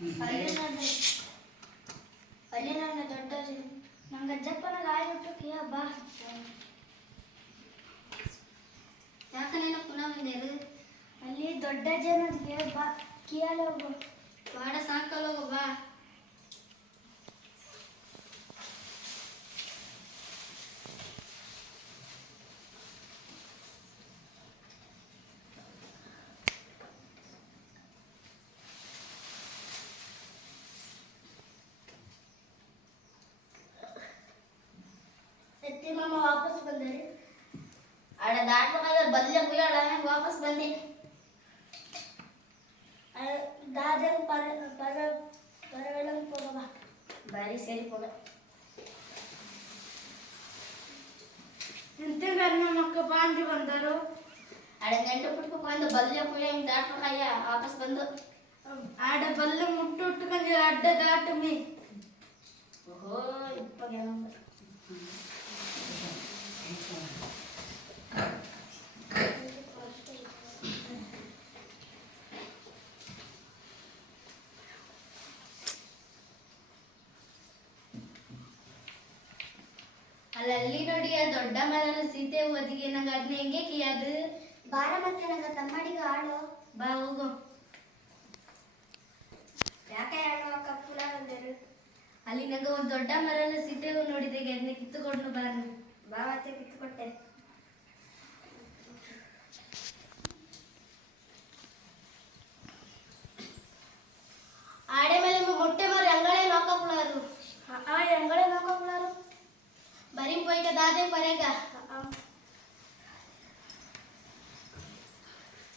ಅಲ್ಲಿ ನನ್ನ ದೊಡ್ಡ ನಂಗೆ ಅಜ್ಜಪ್ಪನ ಗಾಯ ಬಿಟ್ಟು ಬಾ ಯಾಕನೇನೋ ಪುನಃ ಬಂದೇರು ಅಲ್ಲಿ ದೊಡ್ಡ ಜನ ಬಾ ಕಿಯಾಲ ಹೋಗು ಬಾಡ ಸಾಕಲ್ ಹೋಗು ಬಾ मामा वापस बंदे अरे दाट में बदले बुया डालने वापस बंदे अरे दादे पर वेलम पोगा बारी सेरी पोगा इंते करना मक्का बांधी बंदरो अरे गंटे पुटको बंद बदले बुया इन दाट में आया वापस बंदो आड़े बल्ले मुट्टू उट्टुकंजे अड्ड दाट में ओहो इप्पगे ಅಲ್ಲಿ ನೋಡಿ ದೊಡ್ಡ ಮರದ ಸೀತೆ ಓದಿಗೆ ನಂಗೆ ಅದನ್ನ ಹೆಂಗೆ ಕಿಯಾದು ಬಾರ ಮತ್ತೆ ನಂಗೆ ತಮ್ಮಡಿಗೆ ಆಡು ಬಾ ಹೋಗು ಯಾಕೆ ಆಡುವ ಕಪ್ಪುಲ ಬಂದರು ಅಲ್ಲಿ ನಂಗೆ ಒಂದು ದೊಡ್ಡ ಮರದ ಸೀತೆ ನೋಡಿದೆ ಅದನ್ನ ಕಿತ್ತುಕೊಂಡು ಬಾರ ಬಾ ಮತ್ತೆ ಕಿತ್ತುಕೊಟ್ಟೆ